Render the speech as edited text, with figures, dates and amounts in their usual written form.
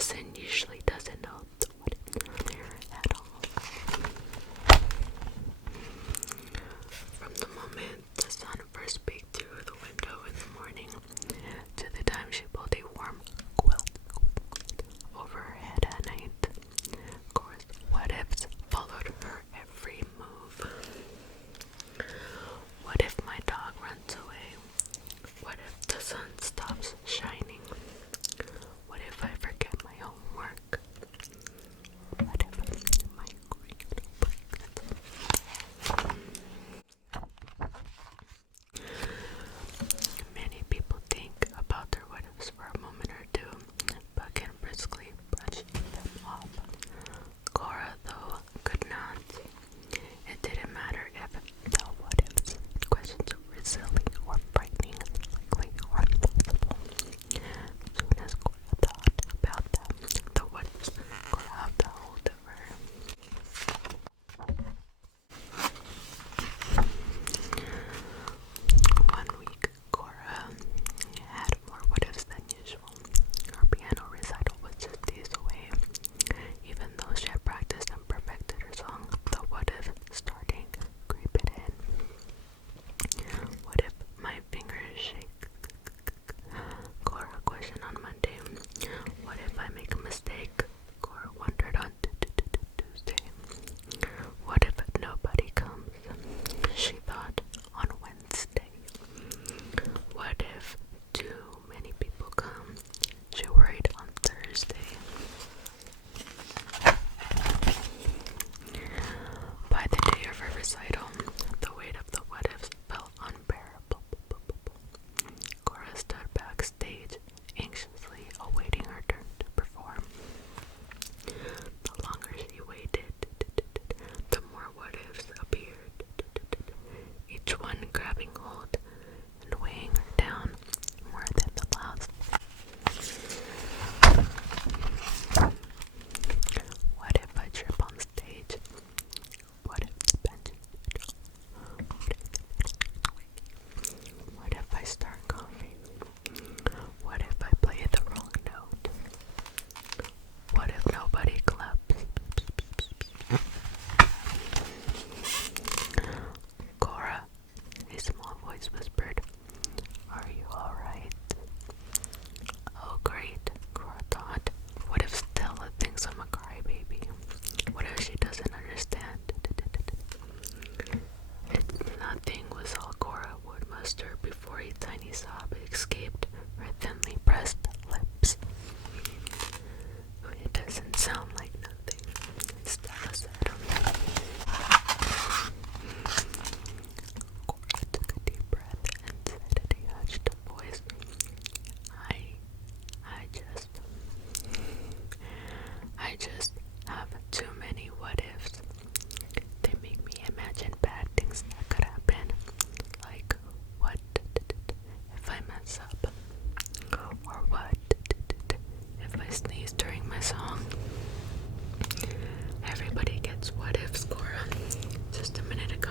person usually doesn't know the what if there at all. From the moment the sun first peeked through the window in the morning to the time she pulled a warm quilt over her head at night, of course, what ifs followed her every move. What if my dog runs away? What if the sun stops shining? What if I forget my homework? What if my grade breaks? Many people think about their what ifs for a moment or two, but can briskly brush them off. Cora, though, could not. It didn't matter if the what ifs questions were silly or frightening, likely or impossible. As soon as Cora thought about them, the what ifs grabbed a hold of her. One week, Cora had more what ifs than usual. Her piano recital was just days away. Even though she had practiced and perfected her song, the what if starting creeping in. What if my fingers shake? Cora questioned on Monday. What if I make a mistake? Cora wondered on Tuesday. What if nobody comes? She thought on Wednesday. What if too many people come? She worried on Thursday. By the day of her recital, the weight of the what ifs felt unbearable. Cora stood backstage, anxiously awaiting her turn to perform. The longer she waited, the more what ifs appeared, each one grabbing hold and weighing her down more than the last. What if I trip on stage? What if the bench? What if I start coughing? What if I play the wrong note? What if nobody claps? Cora, a small voice whispered, "Are you alright?" Oh great, Cora thought. What if Stella thinks I'm a crybaby? What if she doesn't understand? Nothing was all Cora would muster before a tiny sob escaped her thinly pressed lips. It doesn't sound like nothing, Stella said. Cora took a deep breath and said in a hushed voice, I just have too many what ifs. They make me imagine bad things that could happen. Like, what if I mess up? Or what if I sneeze during my song? Everybody gets what ifs, Cora. Just a minute ago,